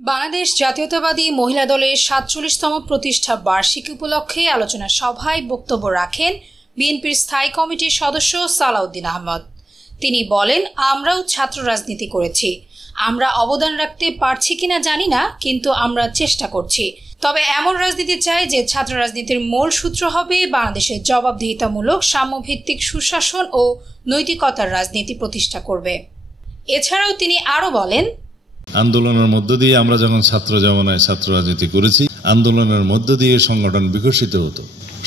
বাংলাদেশ জাতীয়তাবাদী মহিলা দলের ৪৭তম প্রতিষ্ঠা বার্ষিকী উপলক্ষে আলোচনা সভায় বক্তব্য রাখেন বিএনপির স্থায়ী কমিটির সদস্য সালাউদ্দিন আহমদ। তিনি বলেন, আমরাও ছাত্র রাজনীতি করেছি, আমরা অবদান রাখতে পারছি কিনা জানি না, কিন্তু আমরা চেষ্টা করছি। তবে এমন রাজনীতি চাই যে ছাত্র রাজনীতির মূল সূত্র হবে বাংলাদেশের জবাবদিহিতামূলক সাম্যভিত্তিক সুশাসন ও নৈতিকতার রাজনীতি প্রতিষ্ঠা করবে। এছাড়াও তিনি আরও বলেন, আন্দোলনের মধ্য দিয়ে আমরা যখন ছাত্র জমানায় ছাত্র রাজনীতি করেছি, আন্দোলনের মধ্য দিয়ে সংগঠন বিকশিত হতো,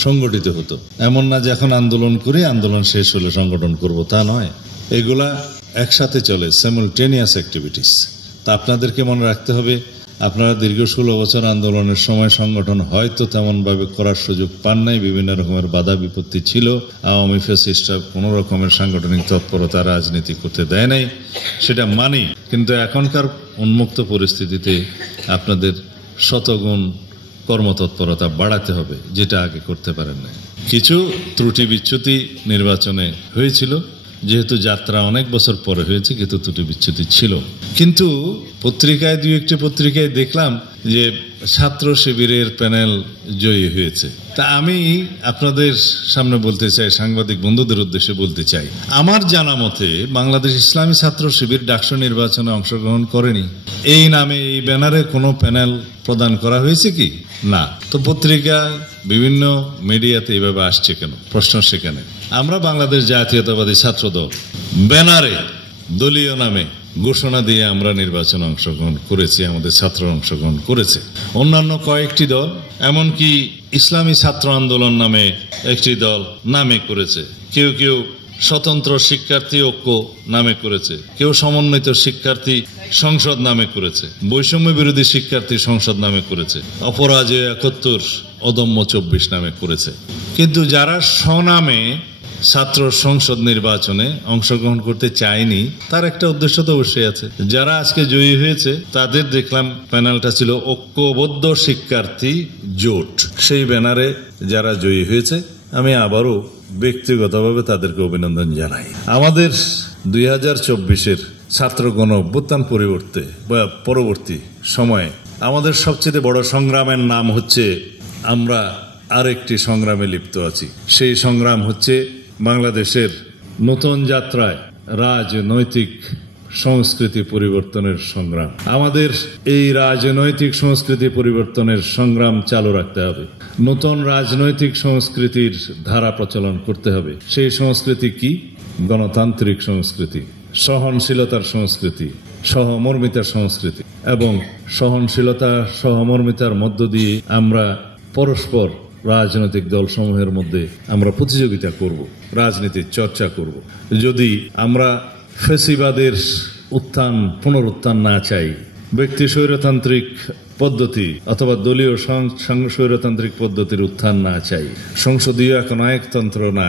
সংগঠিত হতো। এমন না যে এখন আন্দোলন করে আন্দোলন শেষ হলে সংগঠন করব, তা নয়। এগুলা একসাথে চলে, সাইমালটেনিয়াস অ্যাক্টিভিটিস। তা আপনাদেরকে মনে রাখতে হবে, আপনারা দীর্ঘ 16 বছর আন্দোলনের সময় সংগঠন হয়তো তেমনভাবে করার সুযোগ পান নাই, বিভিন্ন রকমের বাধা বিপত্তি ছিল। আওয়ামী ফ্যাসিস্টরা কোনো রকমের সাংগঠনিক তৎপরতা রাজনীতি করতে দেয় নাই, সেটা মানি। কিন্তু এখনকার উন্মুক্ত পরিস্থিতিতে আপনাদের শতগুণ কর্মতৎপরতা বাড়াতে হবে, যেটা আগে করতে পারেন না। কিছু ত্রুটি বিচ্যুতি নির্বাচনে হয়েছিল, যেহেতু যাত্রা অনেক বছর পরে হয়েছে, কিন্তু ত্রুটি বিচ্যুতি ছিল। কিন্তু পত্রিকায়, দুই একটি পত্রিকায় দেখলাম যে ছাত্র শিবিরের প্যানেল জয়ী হয়েছে। তা আমি আপনাদের সামনে বলতে চাই, সাংবাদিক বন্ধুদের উদ্দেশ্যে বলতে চাই, আমার জানা মতে বাংলাদেশ ইসলামী ছাত্র শিবির ডাকসু নির্বাচনে অংশগ্রহণ করেনি। এই নামে, এই ব্যানারে কোনো প্যানেল প্রদান করা হয়েছে কি? না। তো পত্রিকা, বিভিন্ন মিডিয়াতে এইভাবে আসছে কেন? প্রশ্ন সেখানে। আমরা বাংলাদেশ জাতীয়তাবাদী ছাত্র দল ব্যানারে দলীয় নামে ঘোষণা দিয়ে আমরা নির্বাচনে অংশগ্রহণ করেছি, আমাদের ছাত্র অংশগ্রহণ করেছে। অন্যান্য কয়েকটি দল, এমনকি ইসলামী ছাত্র আন্দোলন নামে একটি দল নামে করেছে, কেউ কেউ স্বতন্ত্র শিক্ষার্থী ঐক্য নামে করেছে, কেউ সমন্বিত শিক্ষার্থী সংসদ নামে করেছে, বৈষম্য বিরোধী শিক্ষার্থী সংসদ নামে করেছে, অপরাজেয় ৭১, অদম্য ২৪ নামে করেছে। কিন্তু যারা স্বনামে ছাত্র সংসদ নির্বাচনে অংশগ্রহণ করতে চায়নি, তার একটা উদ্দেশ্য তো অবশ্যই আছে। যারা আজকে জয়ী হয়েছে তাদের দেখলাম প্যানেলটা ছিল ঐক্যবদ্ধ শিক্ষার্থী জোট। সেই ব্যানারে যারা জয়ী হয়েছে, আমি আবারও ব্যক্তিগতভাবে তাদেরকে অভিনন্দন জানাই। আমাদের ২০২৪-এর ছাত্র গণ অভ্যুত্থান পরবর্তী সময়ে আমাদের সবচেয়ে বড় সংগ্রামের নাম হচ্ছে, আমরা আরেকটি সংগ্রামে লিপ্ত আছি। সেই সংগ্রাম হচ্ছে বাংলাদেশের নতুন যাত্রায় রাজনৈতিক সংস্কৃতি পরিবর্তনের সংগ্রাম। আমাদের এই রাজনৈতিক সংস্কৃতি পরিবর্তনের সংগ্রাম চালু রাখতে হবে। নতুন রাজনৈতিক সংস্কৃতির ধারা প্রচলন করতে হবে। সেই সংস্কৃতি কি? গণতান্ত্রিক সংস্কৃতি, সহনশীলতার সংস্কৃতি, সহমর্মিতার সংস্কৃতি। এবং সহনশীলতা, সহমর্মিতার মধ্য দিয়ে আমরা পরস্পর রাজনৈতিক দলসমূহের মধ্যে আমরা প্রতিযোগিতা করব, রাজনীতির চর্চা করব। যদি আমরা ফ্যাসিবাদের পুনরুত্থান না চাই, ব্যক্তি স্বৈরতান্ত্রিক পদ্ধতি অথবা দলীয় স্বৈরতান্ত্রিক পদ্ধতির উত্থান না চাই, সংসদীয় একনায়কতন্ত্র না